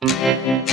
Thank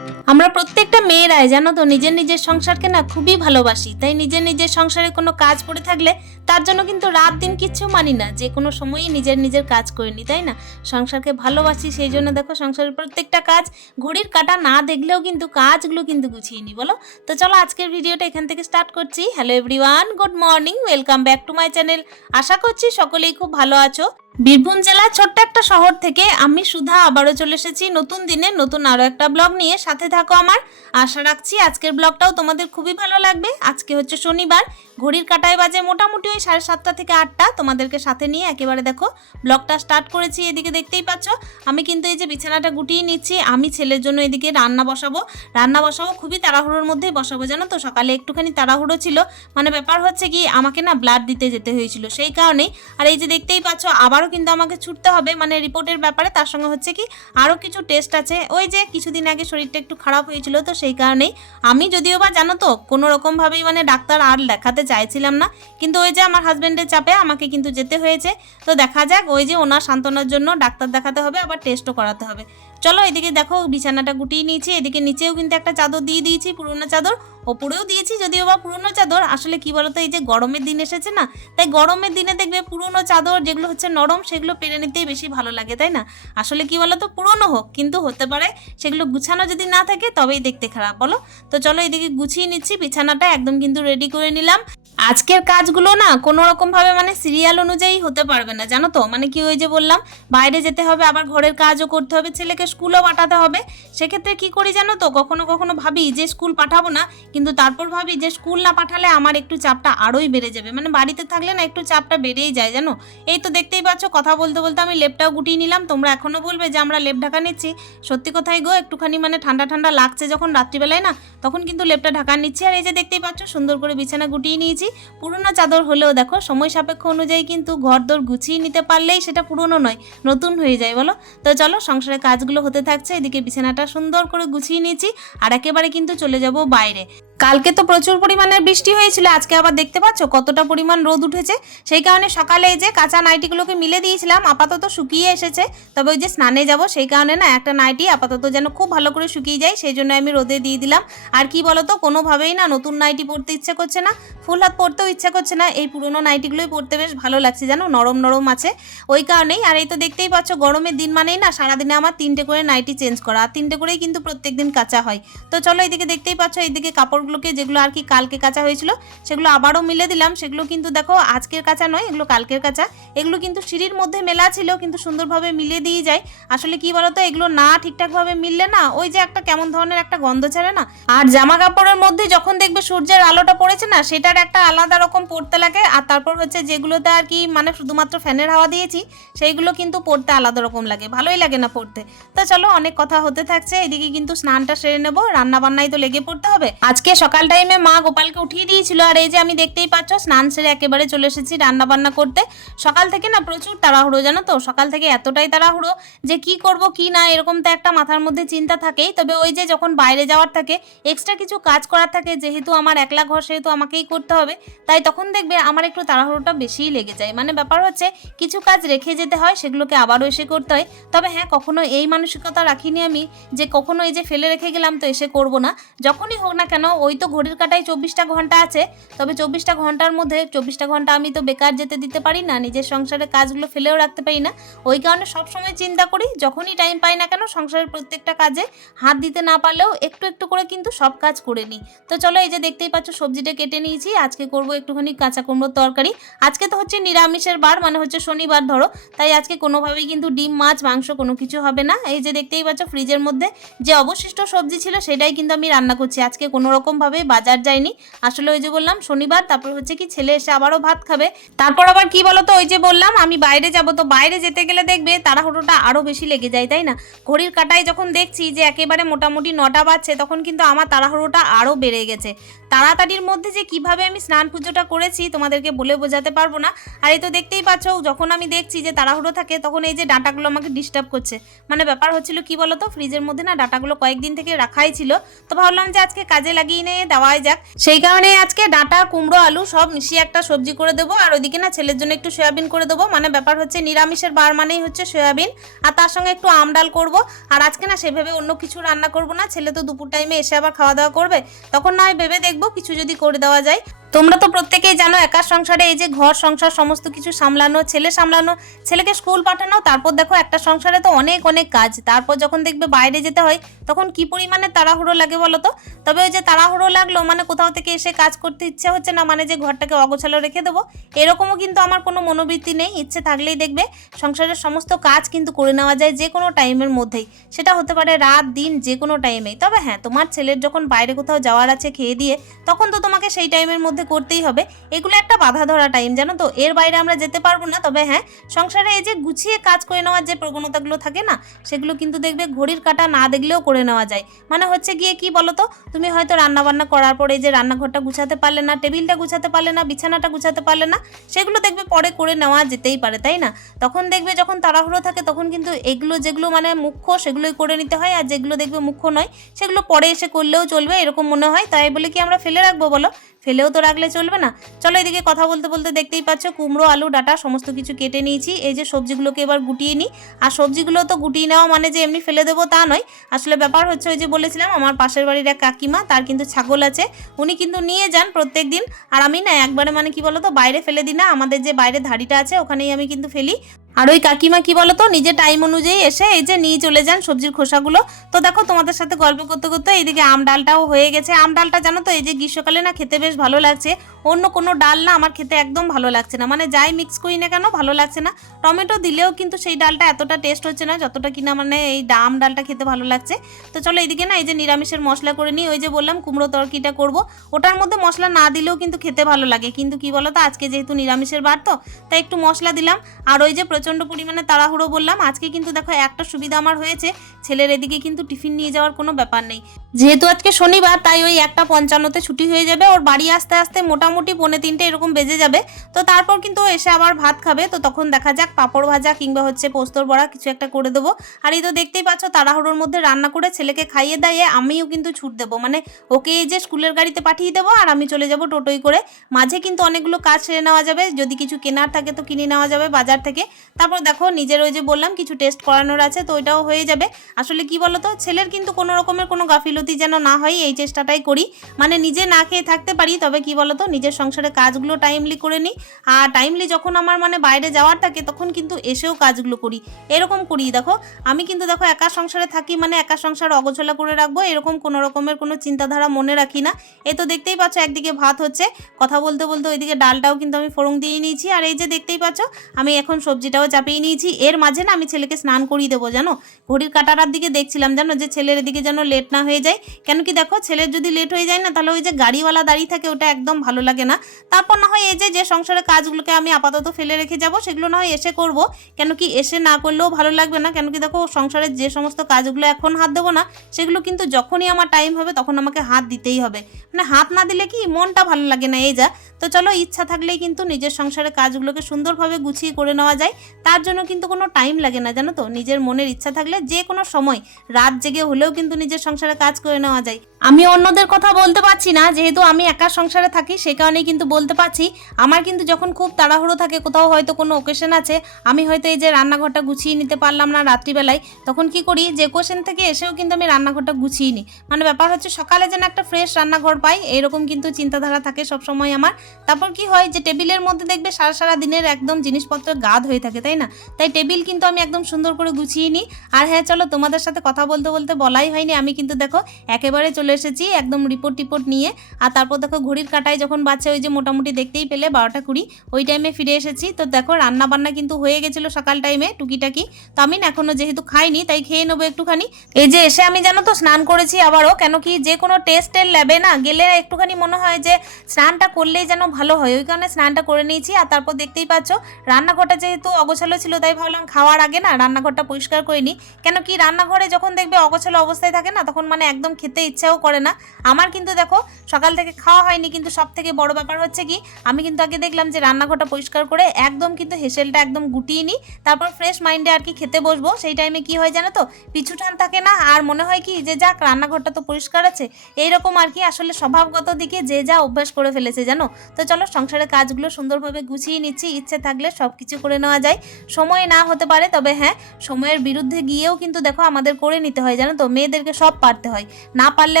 you. আমরা প্রত্যেকটা মেয়েরাই, জানো তো, নিজের নিজের সংসারকে না খুবই ভালোবাসি। তাই নিজের নিজের সংসারে কোনো কাজ পড়ে থাকলে তার জন্য কিন্তু রাত দিন কিচ্ছু মানি না। যে কোনো সময়ই নিজের নিজের কাজ করে নি, তাই না? সংসারকে ভালোবাসি, সেই জন্য দেখো সংসারের প্রত্যেকটা কাজ ঘড়ির কাটা না দেখলেও কিন্তু কাজগুলো কিন্তু গুছিয়ে নি, বলো? তো চলো আজকের ভিডিওটা এখান থেকে স্টার্ট করছি। Hello everyone good morning welcome back to my channel আশা করছি সকলেই খুব ভালো আছো। বীরভূম জেলার ছোট্ট একটা শহর থেকে আমি সুধা আবারও চলে এসেছি নতুন দিনে, নতুন আরও একটা ব্লগ নিয়ে। সাথে থাকো আমার। আশা রাখছি আজকের ব্লগটাও তোমাদের খুবই ভালো লাগবে। আজকে হচ্ছে শনিবার ঘড়ির কাটায় বাজে মোটামুটি ওই সাড়ে সাতটা থেকে আটটা। তোমাদেরকে সাথে নিয়ে একেবারে দেখো, ব্লগটা স্টার্ট করেছি, এদিকে দেখতেই পাচ্ছ। আমি কিন্তু এই যে বিছানাটা গুটিয়ে নিচ্ছি, আমি ছেলের জন্য এদিকে রান্না বসাবো। রান্না বসাবো, খুবই তাড়াহুড়োর মধ্যেই বসাবো, জানো তো? সকালে একটুখানি তাড়াহুড়ো ছিল। মানে ব্যাপার হচ্ছে কি, আমাকে না ব্লাড দিতে যেতে হয়েছিল, সেই কারণেই। আর এই যে দেখতেই পাচ্ছ, আবারও কিন্তু আমাকে ছুটতে হবে মানে রিপোর্টের ব্যাপারে। তার সঙ্গে হচ্ছে কি, আরও কিছু টেস্ট আছে। ওই যে কিছুদিন আগে শরীরটা একটু খারাপ হয়েছিল, তো সেই কারণেই। আমি যদিও বা জানো তো, কোনো রকমভাবেই মানে ডাক্তার আর দেখাতে চাইছিলাম না। কিন্তু ওই যে আমার হাজব্যান্ডের চাপে আমাকে কিন্তু যেতে হয়েছে। তো দেখা যাক, ওই যে ওনার সান্ত্বনার জন্য ডাক্তার দেখাতে হবে, আবার টেস্টও করাতে হবে। চলো এদিকে দেখো বিছানাটা গুটিয়ে নিয়েছি, এদিকে নিচেও কিন্তু একটা চাদর দিয়ে দিয়েছি, পুরোনো চাদর। ওপরেও দিয়েছি যদিও বা পুরোনো চাদর, আসলে কি বলতো, এই যে গরমের দিন এসেছে না, তাই গরমের দিনে দেখবে পুরোনো চাদর যেগুলো হচ্ছে নরম, সেগুলো পেরে নিতেই বেশি ভালো লাগে, তাই না? আসলে কি বলতো, পুরোনো হোক, কিন্তু হতে পারে সেগুলো গুছানো যদি না থাকে তবেই দেখতে খারাপ, বলো? তো চলো এদিকে গুছিয়ে নিচ্ছি, বিছানাটা একদম কিন্তু রেডি করে নিলাম। আজকের কাজগুলো না কোনো রকম ভাবে মানে সিরিয়াল অনুযায়ী হতে পারবে না, জানো তো? মানে কি ওই যে বললাম, বাইরে যেতে হবে, আবার ঘরের কাজও করতে হবে, ছেলেকে স্কুলও পাঠাতে হবে। সেক্ষেত্রে কি করি জানো তো? কখনো কখনো ভাবি যে স্কুল পাঠাবো না, কিন্তু তারপর ভাবি যে স্কুল না পাঠালে আমার একটু চাপটা আরোই বেড়ে যাবে। মানে বাড়িতে থাকলে না একটু চাপটা বেড়েই যায়, জানো? এই তো দেখতেই পাচ্ছ, কথা বলতে বলতে আমি লেপটাও গুটিয়ে নিলাম। তোমরা এখনও বলবে যে আমরা লেপ ঢাকা নিচ্ছি। সত্যি কথাই গো, একটুখানি মানে ঠান্ডা ঠান্ডা লাগছে যখন রাত্রিবেলায় না, তখন কিন্তু লেপটা ঢাকা নিচ্ছি। আর এই যে দেখতেই পাচ্ছ, সুন্দর করে বিছানা গুটিয়ে নিয়েছি। পুরনো চাদর হলেও দেখো, সময় সাপেক্ষ অনুযায়ী কিন্তু ঘর দর গুছিয়ে নিতে পারলেই সেটা পুরনো নয়, নতুন হয়ে যায়, বলো? তো চলো সংসারের কাজগুলো হতে থাকছে, এদিকে বিছানাটা সুন্দর করে গুছিয়ে নিয়েছি, আর একেবারে কিন্তু চলে যাব বাইরে। কালকে তো প্রচুর পরিমাণের বৃষ্টি হয়েছিল, আজকে আবার দেখতে পাচ্ছ কতটা পরিমাণ রোদ উঠেছে। সেই কারণে সকালে যে কাঁচা নাইটিগুলোকে মিলে দিয়েছিলাম, আপাতত শুকিয়ে এসেছে, তবে ওই যে স্নানে যাব, সেই কারণে না একটা নাইটি আপাতত যেন খুব ভালো করে শুকিয়ে যায়, সেই জন্য আমি রোদে দিয়ে দিলাম। আর কি বলতো, কোনোভাবেই না নতুন নাইটি পরতে ইচ্ছে করছে না, ফুল হাত পরতেও ইচ্ছা করছে না, এই পুরোনো নাইটিগুলোই পরতে বেশ ভালো লাগছে জানো, নরম নরম আছে। ওই কারণেই, আর এই তো দেখতেই পাচ্ছ গরমের দিন মানেই না সারাদিনে আমার তিনটে করে নাইটি চেঞ্জ করা, আর তিনটে করেই কিন্তু প্রত্যেক দিন কাঁচা হয়। তো চলো এইদিকে দেখতেই পাচ্ছ, এইদিকে কাপড়গুলোকে যেগুলো আর কি কালকে কাঁচা হয়েছিল, সেগুলো আবারও মিলে দিলাম। সেগুলো কিন্তু দেখো আজকের কাঁচা নয়, এগুলো কালকের কাঁচা। এগুলো কিন্তু সিঁড়ির মধ্যে মেলা ছিল, কিন্তু সুন্দরভাবে মিলিয়ে দিয়ে যায়। আসলে কি বলতো, এগুলো না ঠিকঠাকভাবে মিললে না, ওই যে একটা কেমন ধরনের একটা গন্ধ ছাড়ে না। আর জামা কাপড়ের মধ্যে যখন দেখবে সূর্যের আলোটা পড়েছে না, সেটার একটা আলাদা রকম পড়তে লাগে। আর তারপর হচ্ছে যেগুলোতে আর কি মানে শুধুমাত্র ফ্যানের হাওয়া দিয়েছি, সেইগুলো কিন্তু পড়তে আলাদা রকম লাগে। ভালোই লাগে না পড়তে। তো চলো অনেক কথা হতে থাকছে, এদিকে কিন্তু স্নানটা সেরে নেব রান্না বান্নায় তো লেগে পড়তে হবে। আজকে সকাল টাইমে মা গোপালকে উঠিয়ে দিয়েছিল। আর এই যে আমি দেখতেই পাচ্ছ, স্নান সেরে একেবারে চলে এসেছি রান্না বান্না করতে। সকাল থেকে না প্রচুর তাড়াহুড়ো, জানো তো? সকাল থেকে এতটাই তাড়াহুড়ো যে কি করব, কি না, এরকম তো একটা মাথার মধ্যে চিন্তা থাকেই। তবে ওই যে যখন বাইরে যাওয়ার থাকে এক্সট্রা কিছু কাজ করার থাকে, যেহেতু আমার একলা ঘর, সেহেতু আমাকেই করতে হবে। তাই তখন দেখবে আমার একটু তাড়াহুড়োটা বেশিই লেগে যায়। মানে ব্যাপার হচ্ছে, কিছু কাজ রেখে যেতে হয়, সেগুলোকে আবারও এসে করতে হয়। তবে হ্যাঁ কখনো এই মানসিকতা রাখিনি আমি যে কখনো এই যে ফেলে রেখে গেলাম তো এসে করব না। যখনই হোক না কেন ওই তো ঘড়ির কাটায় চব্বিশটা ঘণ্টা আছে, তবে চব্বিশটা ঘণ্টার মধ্যে চব্বিশটা ঘণ্টা আমি তো বেকার যেতে দিতে পারি না, নিজের সংসারের কাজগুলো ফেলেও রাখতে পারি না। ওই কারণে সবসময় চিন্তা করি, যখনই টাইম পাই না কেন সংসারের প্রত্যেকটা কাজে হাত দিতে না পারলেও একটু একটু করে কিন্তু সব কাজ করে নিই। তো চলো এই যে দেখতেই পাচ্ছ, সবজিটা কেটে নিয়েছি, আজকে করব একটুখানি কাঁচা কুমড়োর তরকারি। আজকে তো হচ্ছে নিরামিষের বার মানে হচ্ছে শনিবার ধরো, তাই আজকে কোনোভাবেই কিন্তু ডিম, মাছ, মাংস কোনো কিছু হবে না। এই যে দেখতেই পাচ্ছ ফ্রিজের মধ্যে যে অবশিষ্ট সবজি ছিল সেটাই কিন্তু আমি রান্না করছি। আজকে কোনো রকমভাবে বাজার যাইনি আসলে ওই যে বললাম, শনিবার, তারপর হচ্ছে কি ছেলে এসে আবারও ভাত খাবে। তারপর আবার কি বলতো, ওই যে বললাম, আমি বাইরে যাব, তো বাইরে যেতে গেলে দেখবে তাড়াহুড়োটা আরও বেশি লেগে যায়, তাই না? ঘড়ির কাটায় যখন দেখছি যে একেবারে মোটামুটি নটা বাজছে, তখন কিন্তু আমার তাড়াহুড়োটা আরও বেড়ে গেছে। তাড়াতাড়ির মধ্যে যে কীভাবে আমি স্নান পুজোটা করেছি, তোমাদেরকে বলে বোঝাতে পারব না। আর এই তো দেখতেই পাচ্ছ, যখন আমি দেখছি যে তাড়াহুড়ো থাকে, তখন এই যে ডাটাগুলো আমাকে ডিস্টার্ব করছে। মানে ব্যাপার হচ্ছিল কি বলতো ফ্রিজের মধ্যে না ডাটাগুলো কয়েকদিন থেকে রাখাই ছিল। তো ভাবলাম যে আজকে কাজে লাগিয়ে এনে দেওয়াই যাক। সেই কারণে আজকে ডাঁটা, কুমড়ো, আলু সব মিশিয়ে একটা সবজি করে দেবো। আর ওইদিকে না ছেলের জন্য একটু সয়াবিন করে দেবো। মানে ব্যাপার হচ্ছে নিরামিষের বার মানেই হচ্ছে সয়াবিন। আর তার সঙ্গে একটু আম ডাল করব। আর আজকে না সেভাবে অন্য কিছু রান্না করব না। ছেলে তো দুপুর টাইমে এসে আবার খাওয়া দাওয়া করবে। তখন না হয় ভেবে দেখব কিছু যদি করে দেওয়া যায়। তোমরা তো প্রত্যেকেই জানো, একা সংসারে এই যে ঘর, সংসার, সমস্ত কিছু সামলানো, ছেলে সামলানো, ছেলেকে স্কুল পাঠানো, তারপর দেখো একটা সংসারে তো অনেক অনেক কাজ। তারপর যখন দেখবে বাইরে যেতে হয়, তখন কি পরিমাণে তাড়াহুড়ো লাগে বলো তো? তবে ওই যে তাড়াহুড়ো লাগল মানে কোথাও থেকে এসে কাজ করতে ইচ্ছে হচ্ছে না মানে যে ঘরটাকে অগোছালো রেখে দেবো, এরকমও কিন্তু আমার কোনো মনোবৃত্তি নেই। ইচ্ছে থাকলেই দেখবে সংসারের সমস্ত কাজ কিন্তু করে নেওয়া যায় যে কোনো টাইমের মধ্যেই। সেটা হতে পারে রাত, দিন, যে কোনো টাইমেই। তবে হ্যাঁ তোমার ছেলের যখন বাইরে কোথাও যাওয়ার আছে খেয়ে দিয়ে, তখন তো তোমাকে সেই টাইমের মধ্যে করতেই হবে। এগুলো একটা বাধা ধরা টাইম জানো তো? এর বাইরে আমরা যেতে পারব না, তবে হ্যাঁ সংসারে এই যে গুছিয়ে কাজ করে নেওয়ার যে প্রবণতাগুলো থাকে না, সেগুলো কিন্তু দেখবে ঘড়ির কাটা না দেখলেও করে নেওয়া যায়। মানে হচ্ছে গিয়ে কি বলো তো তুমি হয়তো রান্নাবান্না করার পরে এই যে রান্নাঘরটা গুছাতে পারলে না, টেবিলটা গুছাতে পারলে না, বিছানাটা গুছাতে পারলে না, সেগুলো দেখবে পরে করে নেওয়া যেতেই পারে, তাই না? তখন দেখবে যখন তাড়াহুড়ো থাকে, তখন কিন্তু এগুলো যেগুলো মানে মুখ্য, সেগুলোই করে নিতে হয়, আর যেগুলো দেখবে মুখ্য নয়, সেগুলো পরে এসে করলেও চলবে, এরকম মনে হয়। তাই বলে কি আমরা ফেলে রাখব বলো? ফেলেও তো রাখলে চলবে না। চলো এদিকে কথা বলতে বলতে দেখতেই পাচ্ছ কুমড়ো, আলু, ডাটা সমস্ত কিছু কেটে নিয়েছি। এই যে সবজিগুলোকে এবার গুটিয়ে নিই। আর সবজিগুলো তো গুটিয়ে নেওয়া মানে যে এমনি ফেলে দেবো তা নয়। আসলে ব্যাপার হচ্ছে ওই যে বলেছিলাম, আমার পাশের বাড়ির এক কাকিমা, তার কিন্তু ছাগল আছে। উনি কিন্তু নিয়ে যান প্রত্যেক দিন। আর আমি না একবারে মানে কি বলতো, বাইরে ফেলে দিই না। আমাদের যে বাইরে ধাড়িটা আছে, ওখানেই আমি কিন্তু ফেলি। আর ওই কাকিমা কি বলতো নিজে টাইম অনুযায়ী এসে এই যে নিয়ে চলে যান সবজির খোসাগুলো। তো দেখো তোমাদের সাথে গল্প করতে করতে এইদিকে আম ডালটাও হয়ে গেছে। আম ডালটা জানো তো, এই যে গ্রীষ্মকালে না খেতে বেশ ভালো লাগছে। অন্য কোনো ডাল না আমার খেতে একদম ভালো লাগছে না। মানে যাই মিক্স করি না কেন ভালো লাগছে না। টমেটো দিলেও কিন্তু সেই ডালটা এতটা টেস্ট হচ্ছে না, যতটা কিনা মানে এই আম ডালটা খেতে ভালো লাগছে। তো চলো এইদিকে না এই যে নিরামিষের মশলা করে নিই। ওই যে বললাম কুমড়ো তরকিটা করব। ওটার মধ্যে মশলা না দিলেও কিন্তু খেতে ভালো লাগে। কিন্তু কি বলো তো আজকে যেহেতু নিরামিষের বার তো, তাই একটু মশলা দিলাম। আর ওই যে প্রচণ্ড পরিমাণে তাড়াহুড়ো বললাম। আজকে কিন্তু দেখো একটা সুবিধা আমার হয়েছে ছেলের এদিকে কিন্তু টিফিন নিয়ে যাওয়ার কোনো ব্যাপার নেই। যেহেতু আজকে শনিবার, তাই ওই একটা পঞ্চান্নতে ছুটি হয়ে যাবে। ওর বাড়ি আসতে আসতে মোটামুটি পৌনে তিনটে এরকম বেজে যাবে। তো তারপর কিন্তু এসে আবার ভাত খাবে। তো তখন দেখা যাক পাঁপড় ভাজা কিংবা হচ্ছে পোস্তর বড়া কিছু একটা করে দেবো। আর এই তো দেখতেই পাচ্ছ, তাড়াহুড়োর মধ্যে রান্না করে ছেলেকে খাইয়ে দাইয়ে আমিও কিন্তু ছুট দেবো। মানে ওকে এই যে স্কুলের গাড়িতে পাঠিয়ে দেবো আর আমি চলে যাব টোটোই করে। মাঝে কিন্তু অনেকগুলো কাজ সেরে নেওয়া যাবে। যদি কিছু কেনার থাকে তো কিনে নেওয়া যাবে বাজার থেকে। তারপর দেখো নিজের ওই যে বললাম, কিছু টেস্ট করানোর আছে, তো ওইটাও হয়ে যাবে। আসলে কি বলতো, ছেলের কিন্তু কোনো রকমের কোনো গাফিলতি যেন না হয়, এই চেষ্টাটাই করি। মানে নিজে না খেয়ে থাকতে পারি, তবে কি বলতো, নিজের সংসারে কাজগুলো টাইমলি করে নিই। আর টাইমলি যখন আমার মানে বাইরে যাওয়ার থাকে, তখন কিন্তু এসেও কাজগুলো করি। এরকম করি, দেখো। আমি কিন্তু দেখো, একা সংসারে থাকি মানে একা সংসার অগোছলা করে রাখব, এরকম কোনো রকমের কোনো চিন্তাধারা মনে রাখি না। এ তো দেখতেই পাচ্ছ, একদিকে ভাত হচ্ছে, কথা বলতে বলতে ওইদিকে ডালটাও কিন্তু আমি ফোড়ন দিয়ে নিয়েছি। আর এই যে দেখতেই পাচ্ছ, আমি এখন সবজিটাও চাপিয়ে নিয়েছি। এর মাঝে না আমি ছেলেকে স্নান করিয়ে দেবো, জানো? ঘড়ির কাটারার দিকে দেখছিলাম, জানো? যে ছেলের এদিকে যেন লেট না হয়ে যায়। কেন কি দেখো, ছেলের যদি লেট হয়ে যায় না, তাহলে ওই যে গাড়িওয়ালা দাঁড়িয়ে থাকে, ওটা একদম ভালো লাগে না। তারপর না হয় এই যে যে সংসারের কাজগুলোকে আমি আপাতত ফেলে রেখে যাব, সেগুলো না হয় এসে করব। কেন কি এসে না করলেও ভালো লাগবে না। কেন কি দেখো, সংসারের যে সমস্ত কাজগুলো এখন হাত দেবো না, সেগুলো কিন্তু যখনই আমার টাইম হবে, তখন আমাকে হাত দিতেই হবে। মানে হাত না দিলে কি মনটা ভালো লাগে না, এই যা। তো চলো, ইচ্ছা থাকলেই কিন্তু নিজের সংসারের কাজগুলোকে সুন্দরভাবে গুছিয়ে করে নেওয়া যায়। তার জন্য কিন্তু কোনো টাইম লাগে না, জানো তো? নিজের মনের ইচ্ছা থাকলে যে কোনো সময়। রাত জেগে হলেও কিন্তু নিজের সংসারে কাজ করে নেওয়া যায়। আমি অন্যদের কথা বলতে পারছি না, যেহেতু আমি একা সংসারে থাকি, সে কারণেই কিন্তু বলতে পারছি। আমার কিন্তু যখন খুব তাড়াহুড়ো থাকে, কোথাও হয়তো কোনো ওকেশন আছে, আমি হয়তো এই যে রান্নাঘরটা গুছিয়ে নিতে পারলাম না রাত্রিবেলায়, তখন কি করি, যে কোশ্চেন থেকে এসেও কিন্তু আমি রান্নাঘরটা গুছিয়ে নিই। মানে ব্যাপার হচ্ছে, সকালে যেন একটা ফ্রেশ রান্নাঘর পাই, এরকম কিন্তু চিন্তাধারা থাকে সব সময় আমার। তারপর কি হয়, যে টেবিলের মধ্যে দেখবে সারা সারা দিনের একদম জিনিসপত্র গাদ হয়ে থাকে, তাই না? তাই টেবিল কিন্তু আমি একদম সুন্দর করে গুছিয়ে নিই। আর হ্যাঁ চলো তোমাদের সাথে কথা বলতে বলতে বলাই হয়নি, আমি কিন্তু দেখো, একেবারে চলে এসেছি, একদম রিপোর্ট টিপোর্ট নিয়ে। আর তারপর দেখো ঘড়ির কাটায় যখন বাচ্চা ওই যে মোটামুটি দেখতেই পেলে, বারোটা কুড়ি, ওই টাইমে ফিরে এসেছি। তো দেখো রান্না বান্না কিন্তু হয়ে গেছিল সকাল টাইমে টুকিটাকি। তো আমি না এখনও যেহেতু খাইনি, তাই খেয়ে নেব একটুখানি। এই যে এসে আমি জানো তো স্নান করেছি আবারও, কেন কি যে কোনো টেস্টের ল্যাবে না গেলে একটুখানি মনে হয় যে স্নানটা করলেই যেন ভালো হয়। ওই কারণে স্নানটা করে নিয়েছি। আর তারপর দেখতেই পাচ্ছ, রান্নাঘরটা যেহেতু অগোছালো ছিল, তাই ভাবলাম খাওয়ার আগে না রান্নাঘরটা পরিষ্কার করে নিই। কেন কি রান্নাঘরে যখন দেখবে অগোছালো অবস্থায় থাকে না, তখন মানে একদম খেতে ইচ্ছাও চিন্তাও করে না। আমার কিন্তু দেখো, সকাল থেকে খাওয়া হয়নি, কিন্তু সব থেকে বড় ব্যাপার হচ্ছে কি, আমি কিন্তু আগে দেখলাম যে রান্নাঘরটা পরিষ্কার করে একদম কিন্তু হেসেলটা একদম গুটিয়ে নিই, তারপর ফ্রেশ মাইন্ডে আর কি খেতে বসবো। সেই টাইমে কি হয় জানো তো, পিছু টান থাকে না, আর মনে হয় কি যে যাক, রান্নাঘরটা তো পরিষ্কার আছে। এইরকম আর কি আসলে স্বভাবগত দিকে যে যা অভ্যাস করে ফেলেছে জানো? তো চলো সংসারের কাজগুলো সুন্দরভাবে গুছিয়ে নিচ্ছি, ইচ্ছে থাকলে সব কিছু করে নেওয়া যায়। সময় না হতে পারে, তবে হ্যাঁ সময়ের বিরুদ্ধে গিয়েও কিন্তু দেখো আমাদের করে নিতে হয় জানো তো, মেয়েদেরকে সব পারতে হয়। না পারলে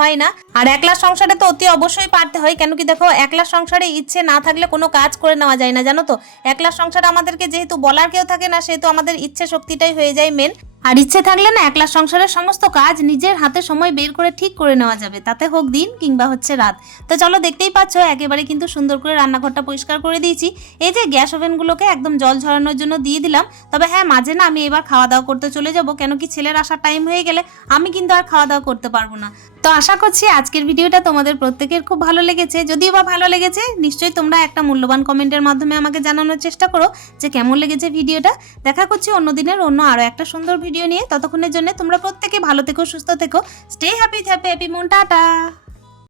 হয় না। আর একলা সংসারে তো অতি অবশ্যই পারতে হয়। কেন কি দেখো, একলা সংসারে ইচ্ছে না থাকলে কোনো কাজ করে নেওয়া যায় না, জানো তো? একলা সংসারে আমাদেরকে যেহেতু বলার কেউ থাকে না, সেহেতু আমাদের ইচ্ছে শক্তিটাই হয়ে যায় মেন আর ইচ্ছে থাকলে না একলা সংসারের সমস্ত কাজ নিজের হাতে সময় বের করে ঠিক করে নেওয়া যাবে। তাতে হোক দিন কিংবা হচ্ছে রাত। তো চলো দেখতেই পাচ্ছ, একেবারে কিন্তু সুন্দর করে রান্নাঘরটা পরিষ্কার করে দিয়েছি। এই যে গ্যাস ওভেনগুলোকে একদম জল ঝরানোর জন্য দিয়ে দিলাম। তবে হ্যাঁ মাঝে না আমি এবার খাওয়া দাওয়া করতে চলে যাব, কেন কি ছেলের আসার টাইম হয়ে গেলে আমি কিন্তু আর খাওয়া দাওয়া করতে পারব না। তো আশা করছি আজকের ভিডিওটা তোমাদের প্রত্যেকের খুব ভালো লেগেছে। যদিও বা ভালো লেগেছে, নিশ্চয়ই তোমরা একটা মূল্যবান কমেন্টের মাধ্যমে আমাকে জানানোর চেষ্টা করো যে কেমন লেগেছে ভিডিওটা। দেখা করছি অন্য দিনের অন্য আরও একটা সুন্দর ভিডিও নিয়ে ততক্ষণের জন্য তোমরা প্রত্যেকে ভালো থেকো, সুস্থ থেকো। স্টে হ্যাপি হ্যাপি হ্যাপি মন টাটা